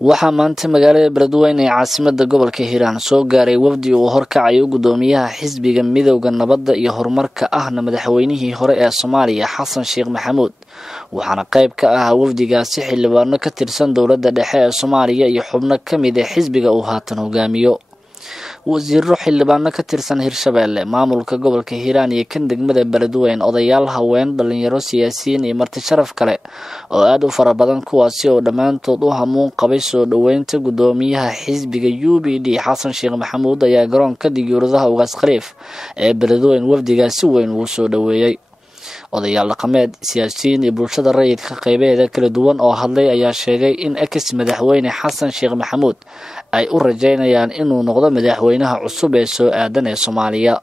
waxaa maanta magaalada Beledweyne ee caasimadda gobolka Hiiraan soo gaaray wafdi uu horkacayo gudoomiyaha xisbiga midowga nabadda iyo horumarka ahna madaxweynihii hore ee Soomaaliya Xasan Sheekh Maxamuud waxaana qayb ka ah wafdigaasi xildhibaano ka tirsan dowladda dhexe ee Soomaaliya iyo xubno ka mid ah xisbiga uu haatan hogaamiyo wasiirro xildhibaano ka tirsan Hirshabeelle maamulka gobolka Hiiraan iyo kan degmada Beledweyne odayaal haween dhalinyaro siyaasiyiin iyo marti sharaf kale oo aad u fara badan kuwaasi oo dhammaantood u hamuun qabay soo dhaweynta gudoomiyaha xisbiga UPD Xasan Sheekh Maxamuud ayaa garoonka diyaaradaha Ugaas Khaliif ee Beledweyne wafdigaasi weyn uu soo dhaweeyay odayaal dhaqameed siyaasiyiin iyo bulshada rayidka qaybaheeda kala duwan oo hadlay ayaa sheegay in ex madaxweyne Xasan Sheekh Maxamuud ay u rajeynayaan inuu noqdo madaxweynaha cusub ee soo aadan ee Soomaaliya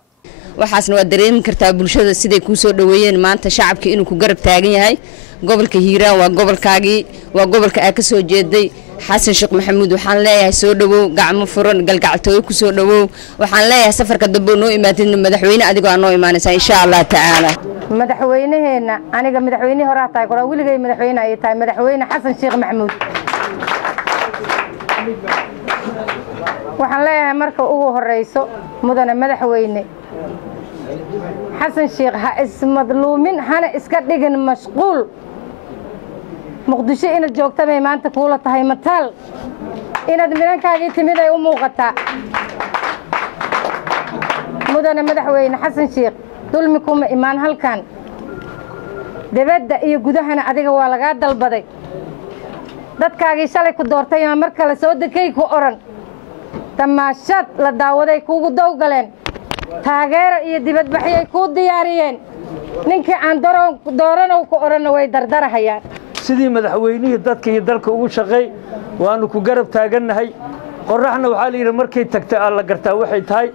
waxaasna waa dareemi kartaa bulshada siday ku soo dhaweeyeen maanta shacabka inuu ku garab taagan yahay gobolka Hiiraan waa gobolkaagii waa gobolka ay ka soo jeeday Xasan Sheekh Maxamuud waxaan leeyahay soo dhawow gacmo furan galgactooy ku soo dhawow waxaan leeyahay safarka dambe noo imaatid madaxweyne adigoo aan noo imaanaysa insha Allah taala madaxweynaheena aniga madaxweynaha hore tahay qora wiligay madaxweyne ay tahay madaxweyne Xasan Sheekh Maxamuud waxaan leeyahay marka ugu horeyso mudane madaxweyne Xasan Sheekh ha ismadluumin hana iska dhigin mashquul muqdisho inaad joogto may maanta kuula tahay mataal inaad milankaagii timid ay u muuqataa mudane madaxweyne Xasan Sheekh dulmi kuma imaan halkan dibadda iyo gudahana adiga waa laga dalbaday dadkaagii shalay ku doortay mar kale soo degay ku oran tamaashad la daawaday kuugu dawgaleen taageero iyo dibadbaxyay ku diyaariyeen ninkii aan doorano ku oran way dardarahayaan sidii madaxweynihii dadka iyo dalka ugu shaqeey waanu ku garab taaganahay qorraxna waxa la yiraahdaa markay tagtay alla gartaa waxay tahay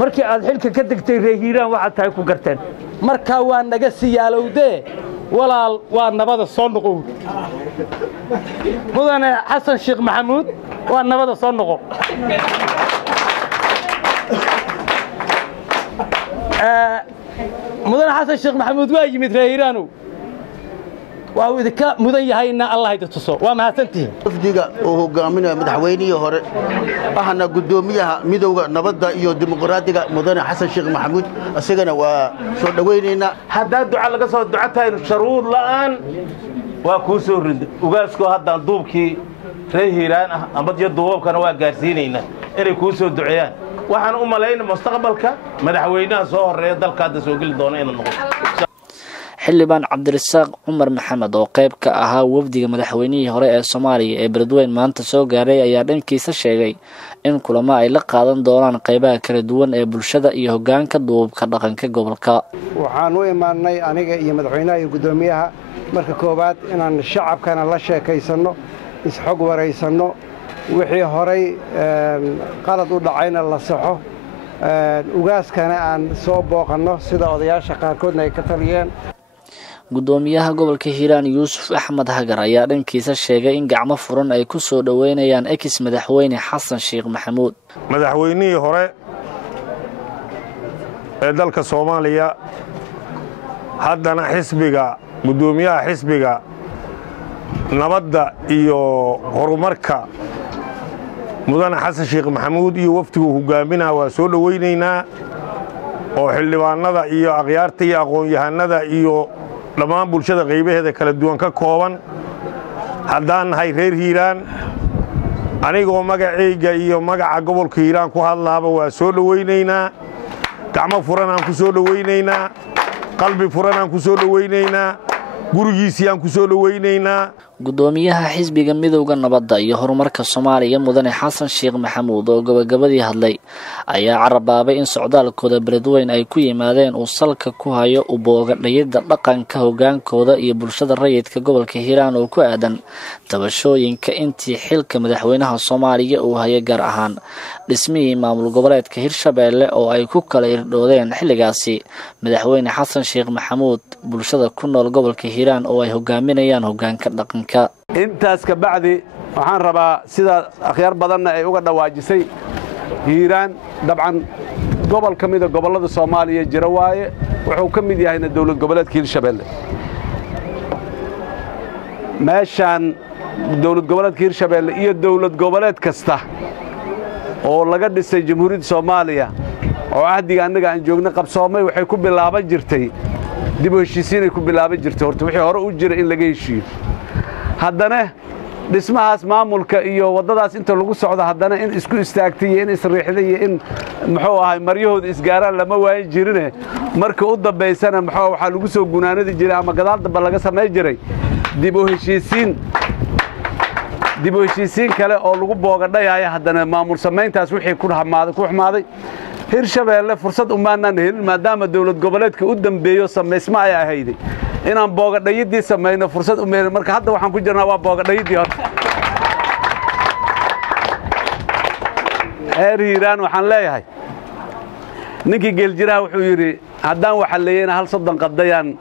markii aad xilka ka degtay reer Hiiraan waxa tahay ku garteen marka waa naga siyaalowdee walaal waa nabada soo noqow mudane Xasan Sheekh Maxamuud waa nabada soo noqo mudane Xasan Sheekh Maxamuud waa yimid reer Hiiraan waa idinka mudan yahayna Allah ay tuso waa mahadsantihiin wafdiga oo hogaaminaya madaxweynihii hore ahna gudoomiyaha midowga nabadda iyo dimuqraadiga mudane Xasan Sheekh Maxamuud asagana waa soo dhaweynayna hadaa duca laga soo ducatayn sharuud la'aan waa ku soo rid ugaasko hadda duubkii reer Hiiraan ah ambadiyo duubkana waa gaarsiinayna inay ku soo duceeyaan waxaan u maleeynaa mustaqbalka madaxweynaha soo horeeya dalka soo gali doona inuu noqdo xildhibaan Cabdirasaaq Umar Maxamed oo qayb ka ahaa wafdiga madaxweynihii hore ee Soomaaliya ee Beledweyne maanta soo gaaray ayaa dhankiisa sheegay in kulamo ay la qaadan doonaan qaybaha kala duwan ee bulshada iyo hoggaanka duubka dhaqanka gobolka waxaan u imaanay aniga iyo madaxweynaha iyo gudoomiyaha marka koobaad inaan shacabkana la sheekaysano isxog wareysano wixii horay qalad u dhacayna la saxo ugaaskana aan soo booqano sida odayaasha qaarkoodna ay ka taliyeen gudoomiyaha gobolka Hiiraan Yuusuf Axmed Hagar ayaa dhankiisa sheegay in gacmo furan ay ku soo dhaweynayaan ex madaxweyne Xasan Sheekh Maxamuud madaxweynihii hore ee dalka Soomaaliya haddana xisbiga gudoomiyaha xisbiga nabadda iyo horumarka mudane Xasan Sheekh Maxamuud iyo waftigu hogaaminaa waa soo dhaweynaynaa oo xildhibaanada iyo aqyaarta iyo aqoon-yahanada iyo dhammaan bulshada qaybaheeda kala duwan ka kooban haddaan nahay reer Hiiraan anigoo magacayga iyo magaca gobolka Hiiraan ku hadlaaba waa soo dhaweynaynaa gacmo furan aan ku soo dhaweynaynaa qalbi furan aan ku soo dhaweynaynaa gurigiisii aan ku soo dhaweynaynaa gudoomiyaha xisbiga midowga nabadda iyo horumarka Soomaaliya mudane Xasan Sheekh Maxamuud oo gabagabadii hadlay ayaa carabaabay in socdaalkooda Beledweyne ay ku yimaadeen uu salka ku hayo u boogadhayida dhaqanka hogaankooda iyo bulshada rayidka gobolka Hiiraan oo ku aadan tabashooyinka intii xilka madaxweynaha Soomaaliya uu hayay gaar ahaan dhismihii maamul goboleedka Hirshabeelle oo ay ku kala irdhoodeen xilligaasi madaxweyne Xasan Sheekh Maxamuud bulshada ku nool gobolka Hiiraan oo ay hogaaminayaan hoggaanka dhaqanka intaas ka bacdi waxaan rabaa sida akhyaar badanna ay uga dhawaajisay Hiiraan dabcan gobol ka mid ah gobollada Soomaaliya jira waaye wuxuu ka mid yahay dawlad goboleedka Hirshabeelle meeshan dowlad goboleedka Hirshabeelle iyo dowlad goboleed kasta oo laga dhisay Jamhuuriyadda Soomaaliya oo ahdiga annaga aan joogna qabsoomay waxay ku bilaaban jirtay dib u heshiisiin ay ku bilaaban jirtay horta wixii hore u jiray in laga heshiiyo haddana dhismahaas maamulka iyo wadadaas inta lagu socdo haddana in isku istaagtay in isriixday in muxuu ahay maryahooda isgaaraan lama waayin jirine marka u dambeysana muxuu waxa lagu soo gunaanadi jiray ama gadaal damba laga sameey jiray dib u heshiisiin kale oo lagu boogadhayaaya haddana maamul samayntaas wixii ku xumaaday Hirshabeelle fursad u maanaan helin maadaama dowlad goboleedka u dambeeyo sameysma ay ahayday inaan boogadhayidii sameeyno fursad u meelin marka hadda waxaan ku jirnaa waa boogadhayidii horta Hiiraan waxaan leeyahay ninkii geeljiraha wuxuu yiri haddaan waxa leeyeen hal soddon qadayaan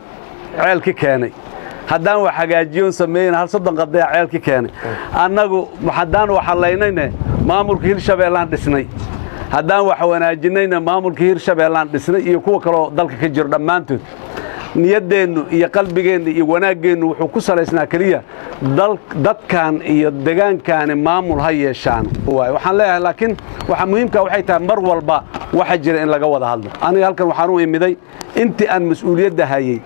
ceelki keenay haddaan wax hagaajiyo sameeyeen hal soddon qadaya ceelki keenay annagu haddaan waxa leeynayna maamulka Hirshabeellaan dhisnay haddaan wax wanaajinayna maamulka Hirshabeellaan dhisnay iyo kuwa kale oo dalka ka jiro dhamaantood niyadeennu iyo qalbigeennu iyo wanaageennu wuxuu ku salaysnaa kaliya dadkan iyo deegaankan maamul ha yeeshaan waxaan leeyahay laakiin waxa muhiimka waxay tahay mar walba waxa jira in laga wada hadlo aniga halkan waxaan u imiday intii aan mas'uuliyadda hayay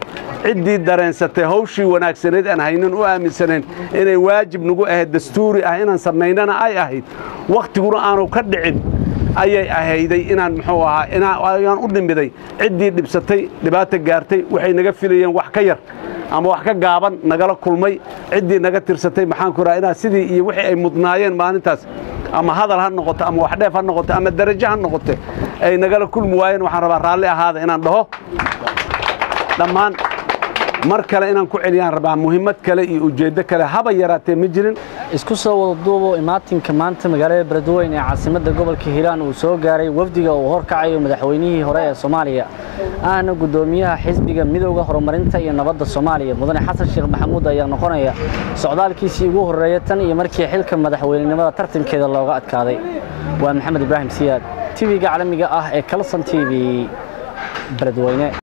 ciddii dareensatay hawshii wanaagsaneed aan haynin u aaminsaneen inay waajib nagu ahayd dastuuri ah inaan sameynana ay ahayd waqtiguna aanu ka dhicin ayay ahayday inaan muxuu ahaa inaan u dhimiday ciddii dhibsatay dhibaato gaartay waxay naga filayeen wax ka yar ama wax ka gaaban nagala kulmay ciddii naga tirsatay maxaan ku raadinaa sidii iyo wixii ay mudnaayeen maalintaas ama hadal ha noqoto ama wax dheef ha noqoto ama darajo ha noqoto ay nagala kulmi waayeen waxaan rabaa raalli ahaada inaan dhaho dhammaan mar kale inaan ku celiyaan rabaa muhiimad kale iyo ujeedo kale haba yaraatee ma jirin isku soo wada duubo imaatinka maanta magaalada Beledweyne ee caasimadda gobolka Hiiraan uu soo gaaray wafdiga uu horkacayo madaxweynihii hore ee Soomaaliya aana gudoomiyaha xisbiga midowga horumarinta iyo nabadda Soomaaliya mudane Xasan Sheekh Maxamuud ayaa noqonaya socdaalkiisii ugu horeeyay tan iyo markii xilka madaxweynenimada tartankeeda looga adkaaday waa Maxamed Ibraahim Siyaad TV-ga caalamiga ah ee Kalson TV Beledweyne